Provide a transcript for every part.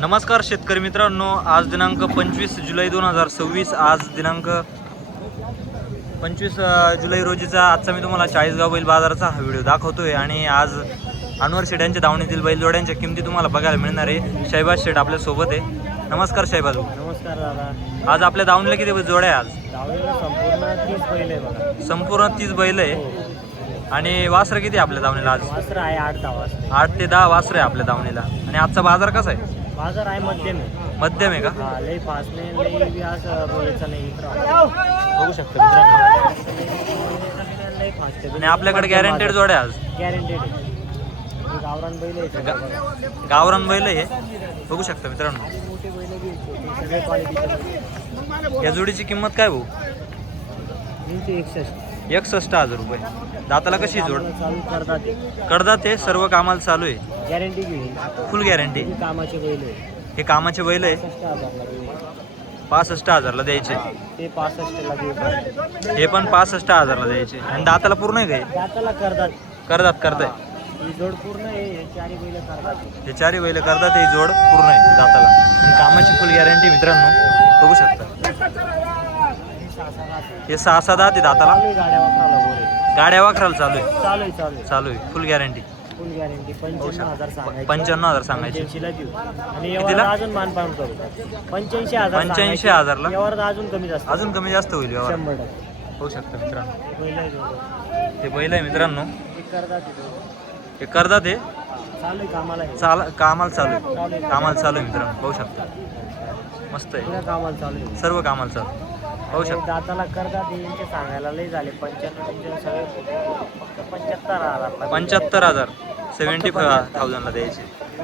नमस्कार शेतकरी मित्रांनो, आज दिनांक 25 जुलै 2026, आज दिनांक 25 जुलै रोजीचा आजचा मी तुम्हाला चाळीसगाव बैल बाजाराचा हा व्हिडिओ दाखवतोय. आणि आज अनवर शेठ यांच्या दावणीतील बैलजोड्यांच्या किमती तुम्हाला बघायला मिळणार आहे. शैबाज शेठ आपल्या सोबत आहे. नमस्कार शैबाज. नमस्कार दादा. आज आपल्या दावणीला किती जोड्या आहे? आज दावणीला संपूर्ण 30 बैल आहे बघा. संपूर्ण 30 बैल आहे. आणि वासरं किती आपल्या दावणीला? आज वासरं आहे 8-10 वासरं. 8 ते 10 वासरं आहे आपल्या दावणीला. आणि आजचा बाजार कसा आहे? बाजार आहे मध्यम आहे. मध्यम आहे का? हा, लई फास्ट नाही, लई बी असं बोलायचं नाही. बघू शकता मित्रांनो. लई फास्ट आहे. आणि आपल्याकडे गॅरंटेड जोड्या आज. गॅरंटेड आहे. हे गावरान बैल आहे सगळे. गावरान बैल आहे. बघू शकता मित्रांनो. मोठे बैल बी आहेत, सगळे क्वालिटीचे. या जोडीची किंमत काय भाऊ? 361. 61,000 रुपये. दाताला कशी जोड? चालू करतात ते. करतात ते सर्व कामाला चालू आहे. गॅरंटी घेईल. फुल गॅरंटी. हे कामाचे बैल आहे. हे कामाचे बैल आहे. 65,000 ला देऊ. 65,000 ला द्यायचे. ते 65 ला देऊ. हे पण 65,000 ला द्यायचे. आणि दाताला पूर्ण आहे का? दाताला करतात. करताय. ही जोड पूर्ण आहे. हे चारी बैल करतात. हे चारी बैल करतात. हे जोड पूर्ण आहे दाताला. आणि कामाची फुल गॅरंटी मित्रांनो बघू शकता. हे 6-7 दात आहे दाताला. गाड्या वाखराला चालू आहे. चालू आहे फुल गॅरंटी. फुल गॅरंटी. 55,000 सांगायचे. 55,000 सांगायचे. 85 देऊ. आणि यावर अजून मानपान करू. 85,000. 85,000 ला यावर अजून कमी जास्त. अजून कमी जास्त होईल यावर. 100%. होऊ शकतं मित्रांनो. बैल आहे जोड. हे बैल आहे मित्रांनो. हे करतात ते दोघं. हे करतात ते चालू आहे कामाला आहे. कामाला चालू आहे मित्रांनो बघू शकता. मस्त आहे. पुऱ्या कामाला चालू आहे. सर्व कामाला चालू बघू आणि शकता. दाताला करतात. यांचे सांगायला लई झाले 95 सगळे फक्त 75,000. 75,000. 75,000 ला द्यायचे.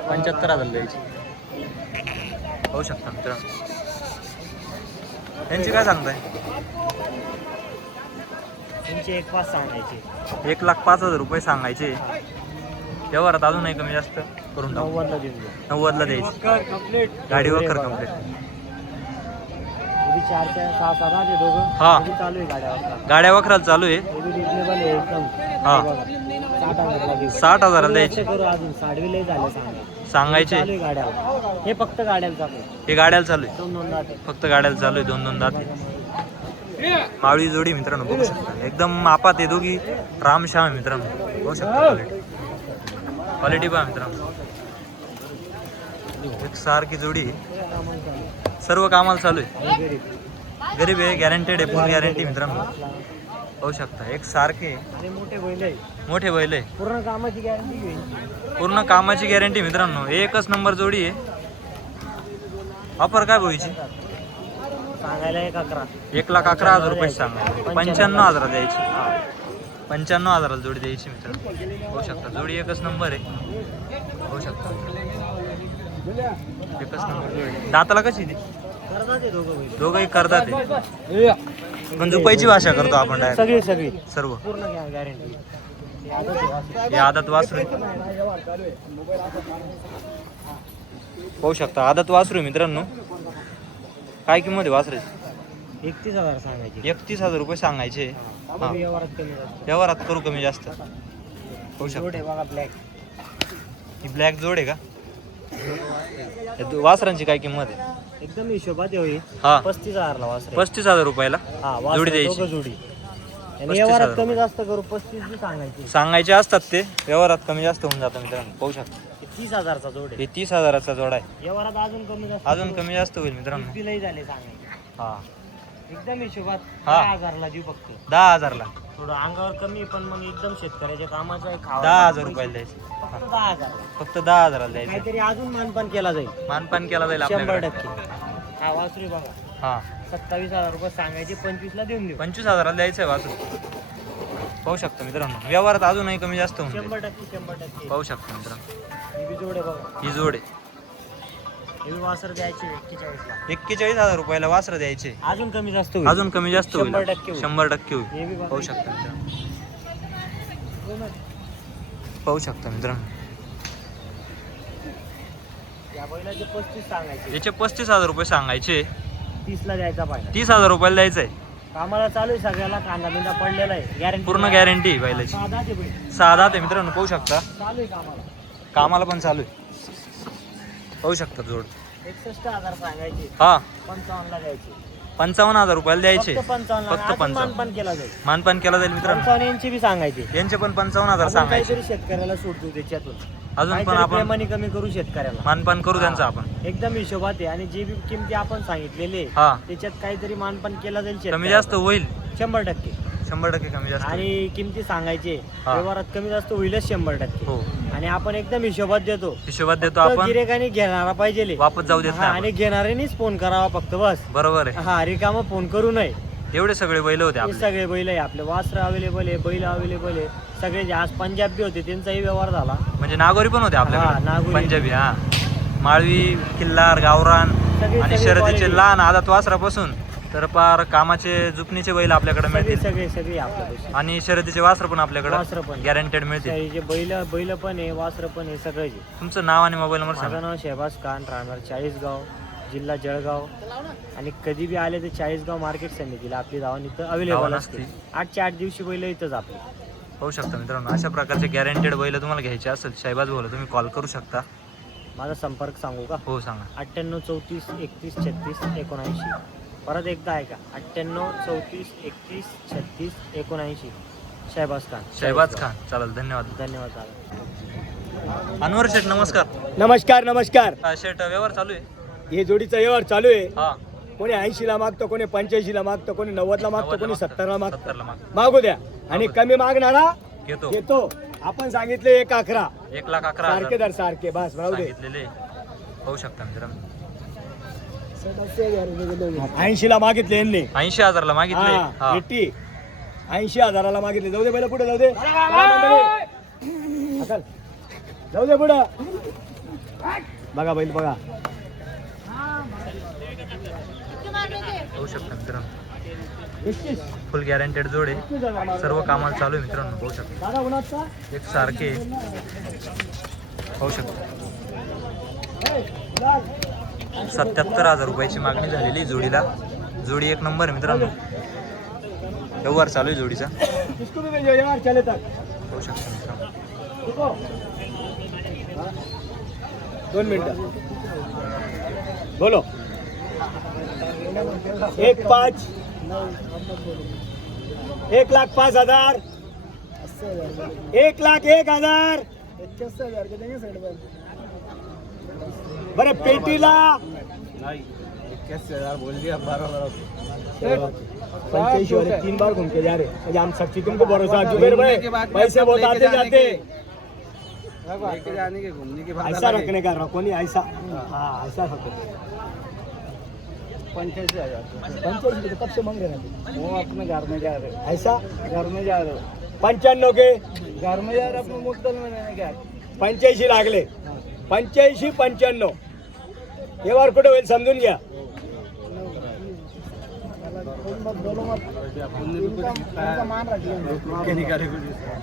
75,000 द्यायचे. होऊ शकता मित्रांनो. त्यांची काय सांगताय? त्यांचे 1,5 सांगायचे. 1,05,000 रुपये सांगायचे. व्यवहारात अजूनही कमी जास्त करून टाकू. 90 ला देऊन देऊ. 90 ला द्यायचे. गाडीवर कर कंप्लीट. 4-6 आहे दोघं. हा. हे बी चालू आहे गाड्यावर. गाड्या वखराला चालू आहे. हे बी रिजनेबल आहे एकदम. हा. 60,000 ला देऊ. 60,000 ला द्यायचे. करू अजून 60 लई झाले सांगायचे. चालू आहे गाड्यावर. हे फक्त गाड्याला चालू आहे. हे गाड्याला चालू आहे. 2-2 दाते. फक्त गाड्याला चालू आहे. 2-2 दाते. मावळी जोडी मित्रांनो बघू शकता. एकदम मापात आहे दोघी. रामश्याम आहे मित्रांनो बघू शकता. क्वालिटी पहा मित्रांनो. एक सारखी जोडी. सर्व कामाला चालू आहे. गरीब आहे. गॅरंटेड आहे. फुल गॅरंटी मित्रांनो होऊ शकता. एक सारखे आणि मोठे बैल आहे. मोठे बैल आहे. पूर्ण कामाची गॅरंटी घेईल. पूर्ण कामाची गॅरंटी मित्रांनो. एकच नंबर जोडी आहे. ऑफर काय बोईची? सांगायला 1,11. 1,11,000 रुपये सांगा. 95,000 द्यायची. 95,000 जोडी द्यायची मित्रांनो होऊ शकता. जोडी एकच नंबर आहे होऊ शकता. एकच नंबर जोडी. दाताला कशी ती? करतात ते दोघं बैल. दोघंही करतात ते. पण झुपायची भाषा करतो आपण डायरेक्ट. सगळी सर्व पूर्ण गॅरंटी. हे आदत वासरू होऊ शकता. आदत वासरू मित्रांनो. काय किंमत आहे वासराची? 31,000 सांगायचे. 31,000 रुपये सांगायचे. हा. व्यवहारात कमी जास्त. व्यवहारात करू कमी जास्त होऊ जोड शकतो. आहे बघा ब्लॅक. ही ब्लॅक जोड आहे का? वासरांची काय किंमत आहे? एकदम हिशोबात होईल. हा. 35,000 ला वासरे. 35,000 रुपयाला हा, जोडी वासरे द्यायची. दोघं जोडी. आणि 35,000 व्यवहारात कमी जास्त करू. 35 बी सांगायचे. सांगायचे असतात ते. व्यवहारात कमी जास्त होऊन जातं मित्रांनो पाहू शकता. 30,000 चा जोड आहे. हे 30,000चा जोड आहे. व्यवहारात अजून कमी जास्त. अजून कमी जास्त होईल मित्रांनो. लई झाले सांगायचे. हा. एकदम हिशोबात. हा. 10,000 ला देऊ फक्त. 10,000 ला. थोडं अंगावर कमी पण मग एकदम शेतकऱ्याच्या कामाचं आहे. 10,000 रुपयाला द्यायचे. फक्त 10,000. फक्त 10,000 ला द्यायचे. काहीतरी अजून मानपान केला जाईल. मानपान केला जाईल 100%. आपल्याकडे. हा वासरू बघा. हा. 27,000 रुपये सांगायचे. 25 ला देऊन देऊ. 25,000 ला द्यायचं आहे वासरू पाहू शकता मित्रांनो. व्यवहारात अजूनही कमी जास्त होऊन जाईल. 100% पाहू शकता मित्रांनो. ही बी जोड आहे बघा. ही जोड आहे. हे वासर द्यायचे 41 ला. 41,000 रुपयाला वासरं द्यायचे. अजून कमी जास्त होईल. अजून कमी जास्त होईल. 100% होईल. 100% होईल. हे बी बघा. पाहू शकता मित्रांनो. पाहू शकता मित्रांनो. या बैलाचे 35 सांगायचे. याचे 35,000 रुपये सांगायचे. 30 ला द्यायचा पाहिजे. 30,000 रुपयाला द्यायचं आहे. कामाला चालू आहे. सगळ्याला कांदा बिंदा पडलेला आहे. गॅरंटी पूर्ण गॅरंटी आहे बैलाची. साधा ते बैल. 6 दात आहे मित्रांनो पाहू शकता. चालू आहे कामाला. कामाला पण चालू आहे. पाहू शकता जोड. 61,000 सांगायचे, हा 55ला द्यायचे. 55,000 रुपयाला द्यायचे. फक्त 55 फक्त 55. मानपान केला जाईल. मानपान केला जाईल मित्रांनो. 55 यांची बी सांगायचे. यांचे पण 55,000 आपण सांगायचे. काहीतरी शेतकऱ्याला सूट देऊ त्याच्यातून. अजून पण काहीतरी आपण प्रेमाने कमी करू शेतकऱ्याला. मानपान करू त्यांचं आपण. एकदम हिशोबात आहे आणि जी बी किमती आपण सांगितलेले हा त्याच्यात काहीतरी मानपान केला जाईल कमी शेतकऱ्याला. जास्त होईल. 100%. 100% कमी जास्त होईल. आणि किमती सांगायचे हा. व्यवहारात कमी जास्त होईलच 100%. हो आणि आपण एकदम हिशोबात देतो. हिशोबात देतो तर आपण. गिऱ्हाईकाने घेणारा पाहिजे वापस जाऊ देत हा, नाही आणि आपण. घेणाऱ्यानेच फोन करावा फक्त बस. बरोबर आहे. हा रिकामा फोन करू नये. एवढे सगळे बैल होते हे आपले. सगळे बैल आहे आपले. वासर अवेलेबल आहे, बैल अवेलेबल आहे सगळे. जे आज पंजाबी होते त्यांचाही व्यवहार झाला. म्हणजे नागोरी पण होते हा, आपल्याकडे. नागोरी. पंजाबी हा माळवी, किल्लार, गावरान सगळे आणि सगळे शर्यतीचे quality. लहान आदात वासरापासून तर पार कामाचे जुपणीचे बैल आपल्याकडे सगळे मिळतील. सगळे सगळे आपल्यापाशी. आणि शर्यतीचे वासर पण वासरं आपल्याकडे पण. गॅरंटेड मिळतील. जे बैल पण आहे, वासर पण आहे सगळे. तुमचं नाव आणि मोबाईल नंबर माझं सांगा. नाव शहबाज खान, राहणार चाळीसगाव, जिल्हा जळगाव. आणि कधी बी आले तर चाळीसगाव मार्केट समितीला आपली धावण इथं अवेलेबल धावण असते. असते. 8 च्या 8 दिवशी बैल इथंच आपली. पाहू शकता मित्रांनो अशा प्रकारचे गॅरंटेड बैल तुम्हाला घ्यायचे असेल शहबाज बोला तुम्ही कॉल करू शकता. माझा संपर्क सांगू का? हो सांगा. 98 34 31 36 79. परत एकदा आहे का? 98 34 31 36 79. शहबाज खान. शहबाज खान चालेल. धन्यवाद. धन्यवाद दादा. अनवर शेठ नमस्कार. नमस्कार नमस्कार. शेठ व्यवहार चालू आहे. हे जोडीचा व्यवहार चालू आहे. हा कोणी 80 ला मागतो, कोणी 85 ला मागतो, कोणी 90 ला मागतो, कोणी 70 ला मागतो. 70 ला माग मागू द्या. आणि कमी मागणारा घेतो. येतो. आपण सांगितले 1,11,000 1,11,000 सारखे दर सारखे बस राहू दे. सांगितलेले. पाहू शकता मित्रांनो 80 ला मागितले यांनी. 80,000 ला मागितले. हा हा 80,000 ला मागितले. जाऊ दे पहिला पुढे जाऊ दे. हाकल. जाऊ दे पुढे. बघा बैल बघा. पाहू शकता मित्रांनो फुल गॅरंटेड जोड आहे. सर्व कामाला चालू आहे मित्रांनो. पाहू शकता दादा उन्हाचा एक सारखे पाहू शकता. 77,000 रुपयाची मागणी झालेली जोडीला. जोडी एक नंबर आहे मित्रांनो. व्यवहार चालू आहे जोडीचा. किसको भी भेजो यार चले तक. पाहू शकता मित्रांनो. रुको. 2 मिनिटं बोलो. 1,05,000 1,05,000 1,01,000 बरं पेटीला 85 वाले 3 बार घूम के जा रहे हैं. हम सच्ची तुमको भरोसा जुबेर भाई पैसे बहुत आते जाते. ऐसा रखने का रखो नहीं ऐसा. हाँ ऐसा रखो. 85 तो कब से मांग रहे हैं? वो अपने घर में जा रहे ऐसा घर में जा रहे 95 के घर में जा रहे अपने मुद्दल में लेने क्या 85 लागले. 85 95 व्यवहार कुठे होईल समजून घ्या.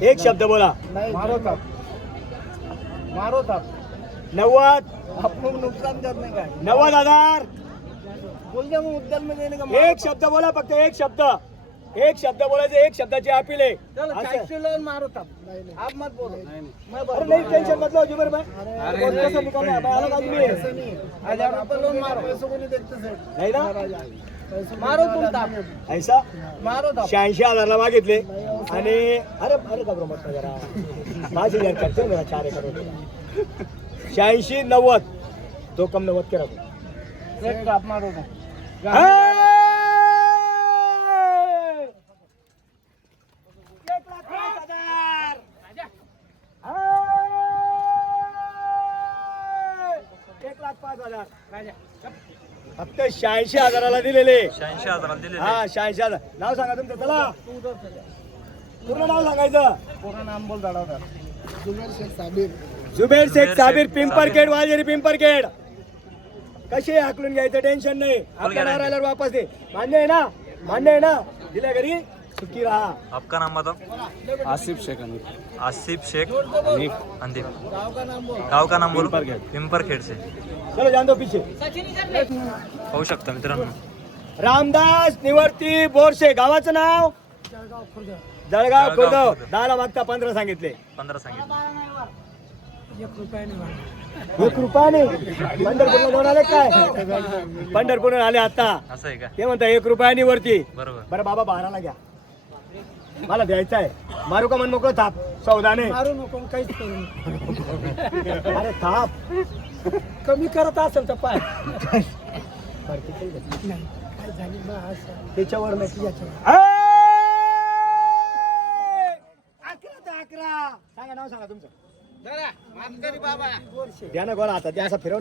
एक शब्द बोला. मारो था 90 आपको नुकसान करने का 90,000 बोल दिया मैं मुद्दल में देने का एक शब्द बोला. फक्त एक शब्द बोलायचं. एक शब्दाची अपील आहे. चलो असं. 40 लोन मारो था आप मत बोलो मैं अरे नहीं टेंशन मत लो जुबेर भाई. कैसा निकलना है भाई अलग आदमी है. 1000 रुपये लोन मारो पैसों को नहीं देखते सर नाही ना मारो तुम ताप ऐसा मारो ताप 86,000 ला मागितले. आणि अरे अरे का मत जरा 5,000 खर्च मेरा 4 एकड़ 86 90 तो कम 90 के रखो. एक ताप मारो था फक्त 86,000 दिलेले. 86,000 दिलेले. हा 86,000. नाव सांगा तुमचं. चला पूर्ण नाव सांगायचं. पूरा नाम बोल दाड़ा था जुबेर शेख साबिर शेख पिंपरखेड वाजेरी पिंपरखेड. कसे हाकलून घ्यायचं टेन्शन नाही. आपल्या नाव राहिल्यावर वापस दे. मान्य आहे ना? मान्य आहे ना? दिल्या घरी सुखी राहा. आपका नाम बताओ. आसिफ शेख आसिफ शेख अंदीप. गाँव का नाम बोलो. पिंपरखेड से. चलो जान दो पीछे. पाहू शकता मित्रांनो रामदास निवर्ती बोरसे. गावाचं नाव जळगाव खुर्द. 10 ला मागता 15 सांगितले. 15 सांगितले. 1 रुपयाने पंढरपूरला जाऊन आले काय पंढरपूरला आले आता असं आहे का? ते म्हणता 1 रुपयाने वरती बरोबर. बरं बाबा 12ला घ्या मला द्यायचं आहे मारू का मन मोकळं थाप सौदाने मारू नको काहीच करू अरे थाप कमी करत असेल तर पाय त्याच्यावर नाही 11 ते 11 सांगा नाव सांगा तुमचं द्या ना गोळा आता द्या असा फिरव ना.